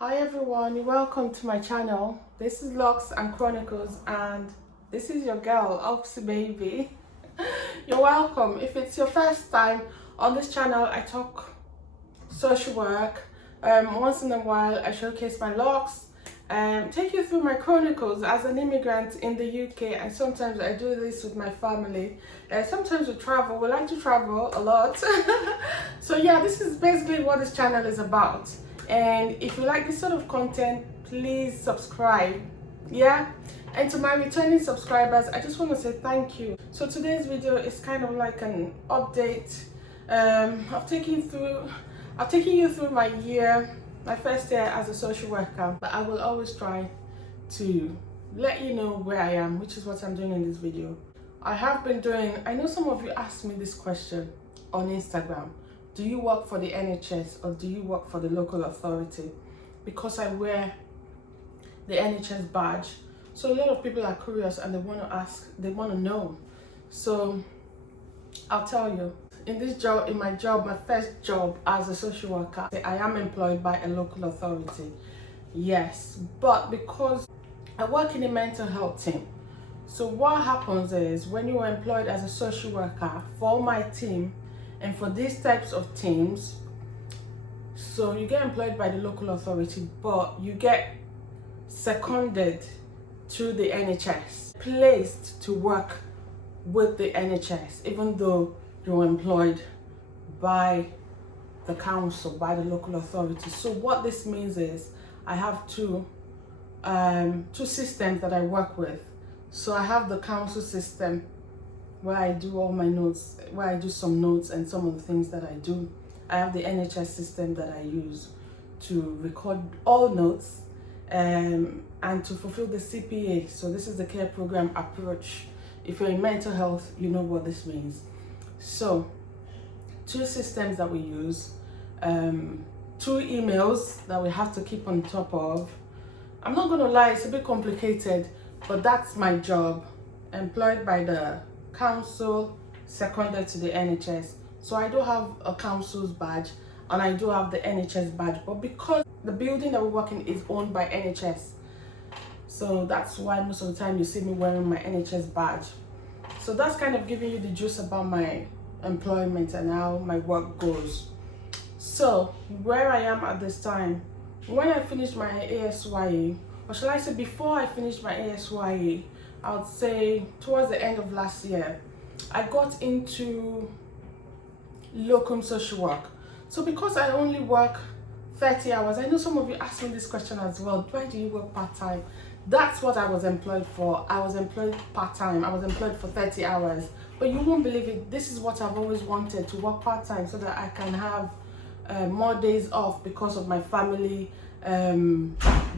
Hi everyone, welcome to my channel. This is Locks and Chronicles and this is your girl, Oxy Baby. You're welcome. If it's your first time on this channel, I talk social work. Once in a while I showcase my locks, take you through my chronicles as an immigrant in the UK, and sometimes I do this with my family. Sometimes we like to travel a lot. So yeah, this is basically what this channel is about. And if you like this sort of content, please subscribe. Yeah, and to my returning subscribers, I just want to say thank you. So today's video is kind of like an update. I've taken you through my first year as a social worker, but I will always try to let you know where I am, which is what I'm doing in this video. I know some of you asked me this question on Instagram. Do you work for the NHS or do you work for the local authority? Because I wear the NHS badge. So a lot of people are curious and they want to know. So I'll tell you. In my first job as a social worker, I am employed by a local authority. Yes, but because I work in a mental health team. So what happens is when you are employed as a social worker for my team and for these types of teams, so you get employed by the local authority, but you get seconded to the NHS, placed to work with the NHS, even though you're employed by the council, by the local authority. So what this means is I have two systems that I work with. So I have the council system where I do all my notes, where I do some notes and some of the things that I do. I have the NHS system that I use to record all notes and to fulfill the CPA. So this is the care program approach. If you're in mental health, you know what this means. So two systems that we use, two emails that we have to keep on top of. I'm not going to lie, it's a bit complicated, but that's my job. Employed by the council, seconded to the NHS. So I do have a council's badge and I do have the NHS badge, but because the building that we work in is owned by NHS, so that's why most of the time you see me wearing my NHS badge. So that's kind of giving you the juice about my employment and how my work goes. So where I am at this time, when I finished my ASYE, or shall I say before I finished my ASYE, I would say towards the end of last year, I got into locum social work. So because I only work 30 hours, I know some of you asked me this question as well, why do you work part-time? That's what I was employed for. I was employed part-time. I was employed for 30 hours. But you won't believe it, this is what I've always wanted, to work part-time so that I can have more days off because of my family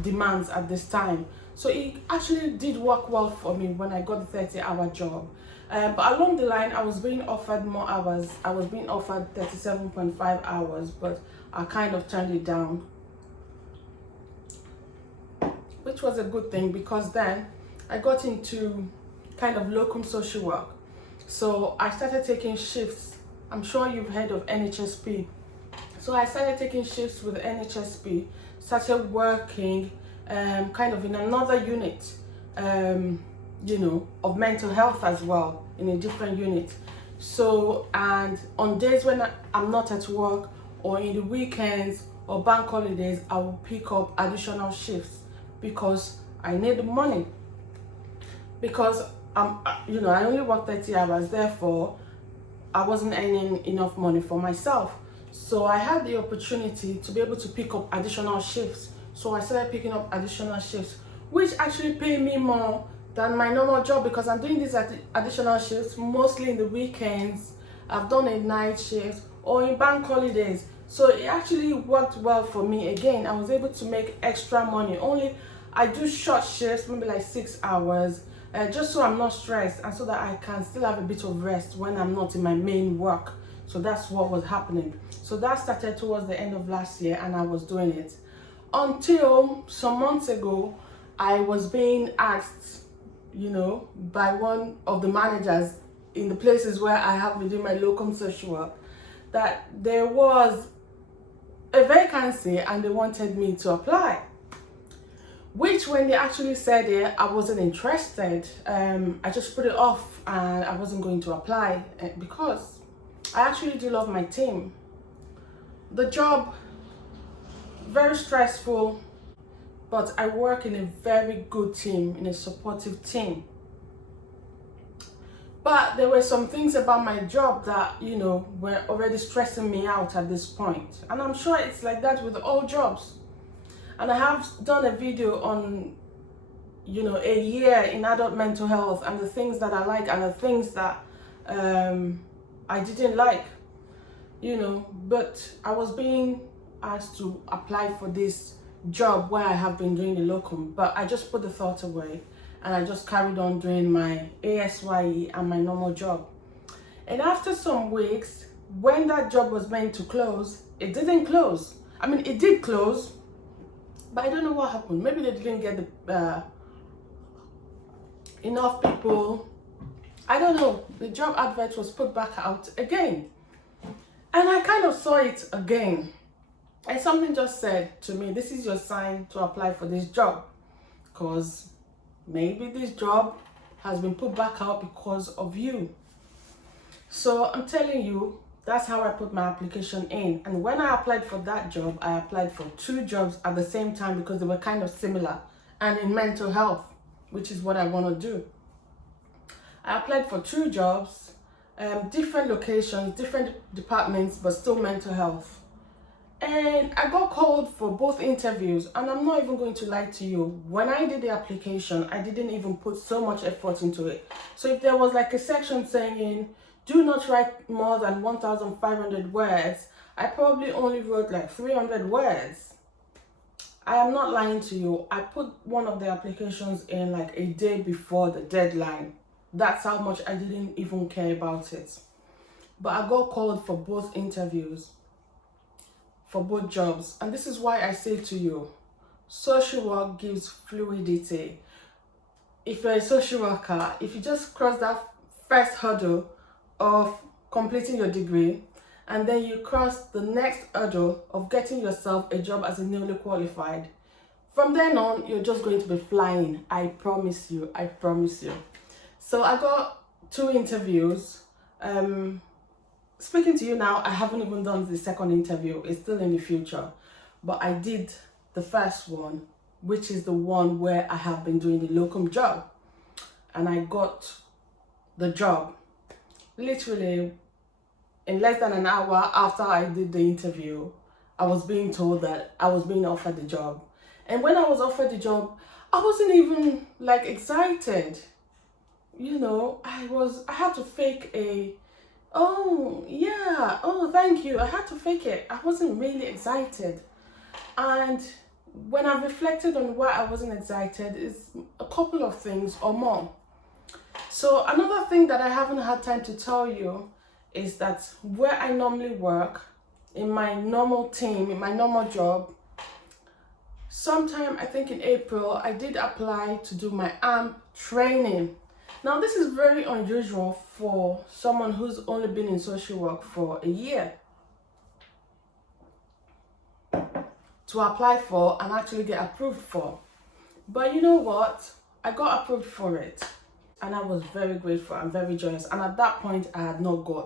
demands at this time. So it actually did work well for me when I got the 30-hour job. But along the line, I was being offered more hours. I was being offered 37.5 hours, but I kind of turned it down, which was a good thing because then I got into kind of locum social work. So I started taking shifts. I'm sure you've heard of NHSP. So I started taking shifts with NHSP, started working kind of in another unit, of mental health as well, in a different unit. So, and on days when I'm not at work or in the weekends or bank holidays, I will pick up additional shifts because I need the money. Because I only work 30 hours, therefore I wasn't earning enough money for myself. So I had the opportunity to be able to pick up additional shifts. So I started picking up additional shifts, which actually pay me more than my normal job because I'm doing these additional shifts mostly in the weekends. I've done a night shift or in bank holidays. So it actually worked well for me. Again, I was able to make extra money. Only I do short shifts, maybe like 6 hours, just so I'm not stressed and so that I can still have a bit of rest when I'm not in my main work. So that's what was happening. So that started towards the end of last year and I was doing it. Until some months ago, I was being asked, by one of the managers in the places where I have been doing my locum social work, that there was a vacancy and they wanted me to apply. Which when they actually said it, I wasn't interested. I just put it off and I wasn't going to apply because I actually do love my team. The job, very stressful, but I work in a very good team, in a supportive team. But there were some things about my job that, were already stressing me out at this point. And I'm sure it's like that with all jobs. And I have done a video on, a year in adult mental health and the things that I like and the things that I didn't like, but I was being asked to apply for this job where I have been doing the locum, but I just put the thought away and I just carried on doing my ASYE and my normal job. And after some weeks, when that job was meant to close, it didn't close. I mean, it did close, but I don't know what happened. Maybe they didn't get enough people. I don't know. The job advert was put back out again. And I kind of saw it again. And something just said to me, this is your sign to apply for this job. Because maybe this job has been put back out because of you. So I'm telling you, that's how I put my application in. And when I applied for that job, I applied for 2 jobs at the same time because they were kind of similar and in mental health, which is what I want to do. I applied for 2 jobs, different locations, different departments, but still mental health. And I got called for both interviews, and I'm not even going to lie to you. When I did the application, I didn't even put so much effort into it. So if there was like a section saying, do not write more than 1,500 words, I probably only wrote like 300 words. I am not lying to you. I put one of the applications in like a day before the deadline. That's how much I didn't even care about it. But I got called for both interviews, for both jobs. And this is why I say to you, social work gives fluidity. If you're a social worker, if you just cross that first hurdle of completing your degree, and then you cross the next hurdle of getting yourself a job as a newly qualified, from then on, you're just going to be flying. I promise you, I promise you. So I got 2 interviews. Speaking to you now, I haven't even done the second interview. It's still in the future. But I did the first one, which is the one where I have been doing the locum job. And I got the job. Literally, in less than an hour after I did the interview, I was being told that I was being offered the job. And when I was offered the job, I wasn't even like excited. I had to fake oh yeah, oh thank you. I had to fake it. I wasn't really excited. And when I reflected on why I wasn't excited, is a couple of things or more. So another thing that I haven't had time to tell you is that where I normally work, in my normal team, in my normal job, sometime I think in April, I did apply to do my AMP training. Now this is very unusual for someone who's only been in social work for a year to apply for and actually get approved for. But you know what? I got approved for it. And I was very grateful and very joyous. And at that point, I had not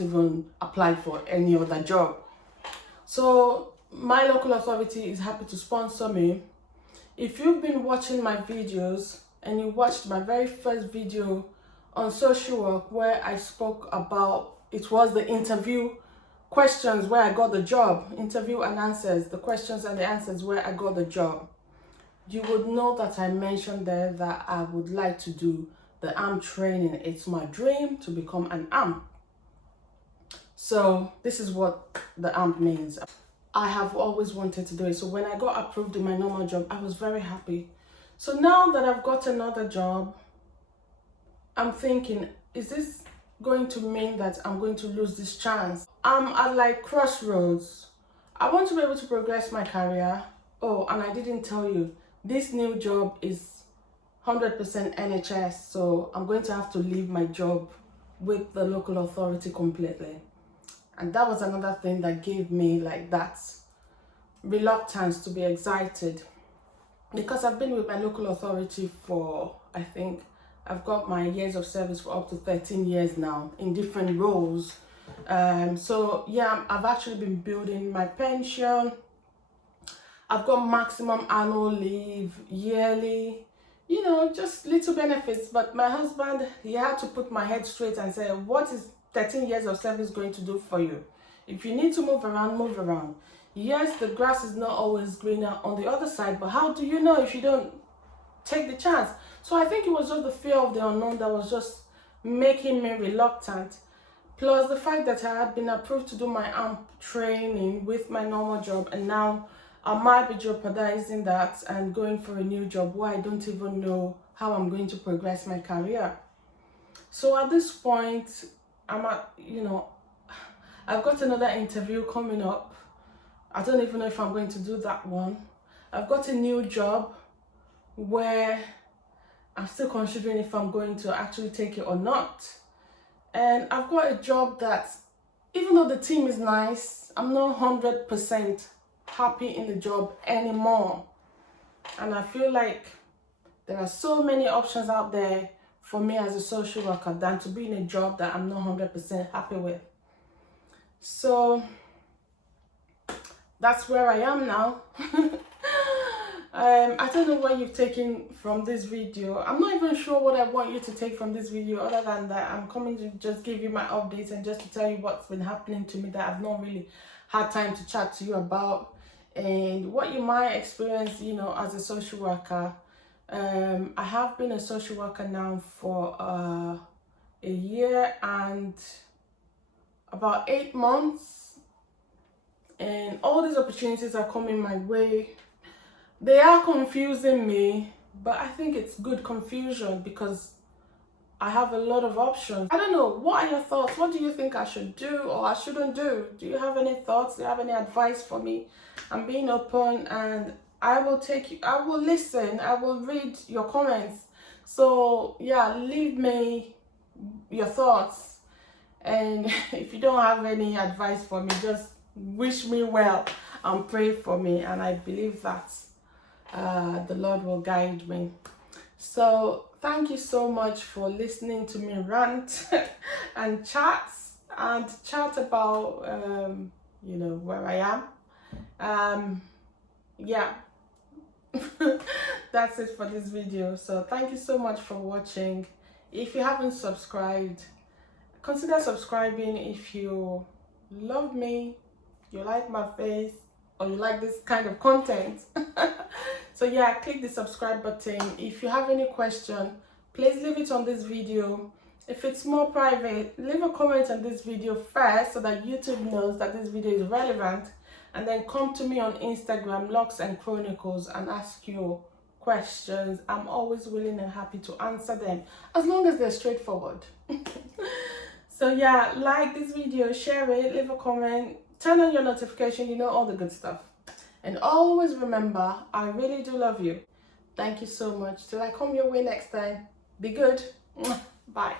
even applied for any other job. So my local authority is happy to sponsor me. If you've been watching my videos and you watched my very first video on social work where I spoke about, it was the interview questions where I got the job, interview and answers, the questions and the answers where I got the job. You would know that I mentioned there that I would like to do the AMP training. It's my dream to become an AMP. So this is what the AMP means. I have always wanted to do it. So when I got approved in my normal job, I was very happy. So now that I've got another job, I'm thinking, is this going to mean that I'm going to lose this chance? I'm at like crossroads. I want to be able to progress my career. Oh, and I didn't tell you, this new job is 100% NHS, so I'm going to have to leave my job with the local authority completely. And that was another thing that gave me like that reluctance to be excited, because I've been with my local authority for, I think I've got my years of service for up to 13 years now in different roles. So yeah, I've actually been building my pension. I've got maximum annual leave yearly, you know, just little benefits. But my husband, he had to put my head straight and say, what is 13 years of service going to do for you? If you need to move around, move around. Yes, the grass is not always greener on the other side, but how do you know if you don't take the chance? So I think it was just the fear of the unknown that was just making me reluctant. Plus the fact that I had been approved to do my AMP training with my normal job, and now I might be jeopardizing that and going for a new job where I don't even know how I'm going to progress my career. So at this point, I'm at, you know, I've got another interview coming up. I don't even know if I'm going to do that one. I've got a new job where I'm still considering if I'm going to actually take it or not. And I've got a job that, even though the team is nice, I'm not 100% happy in the job anymore. And I feel like there are so many options out there for me as a social worker than to be in a job that I'm not 100% happy with. So that's where I am now. I don't know what you've taken from this video. I'm not even sure what I want you to take from this video, other than that I'm coming to just give you my updates and just to tell you what's been happening to me that I've not really had time to chat to you about, and what you might experience, you know, as a social worker. I have been a social worker now for a year and about 8 months, and all these opportunities are coming my way. They are confusing me, but I think it's good confusion because I have a lot of options. I don't know, what are your thoughts? What do you think I should do or I shouldn't do? Do you have any thoughts? Do you have any advice for me? I'm being open, and I will listen, I will read your comments. So yeah, leave me your thoughts. And if you don't have any advice for me, just wish me well and pray for me, and I believe that the Lord will guide me. So thank you so much for listening to me rant and chat about you know, where I am. Yeah. That's it for this video. So thank you so much for watching. If you haven't subscribed, consider subscribing. If you love me, you like my face, or you like this kind of content. So yeah, click the subscribe button. If you have any question, please leave it on this video. If it's more private, leave a comment on this video first so that YouTube knows that this video is relevant, and then come to me on Instagram, Locks and Chronicles, and ask your questions. I'm always willing and happy to answer them, as long as they're straightforward. So yeah, like this video, share it, leave a comment, turn on your notification, you know, all the good stuff. And always remember, I really do love you. Thank you so much. Till I come your way next time, be good. Bye.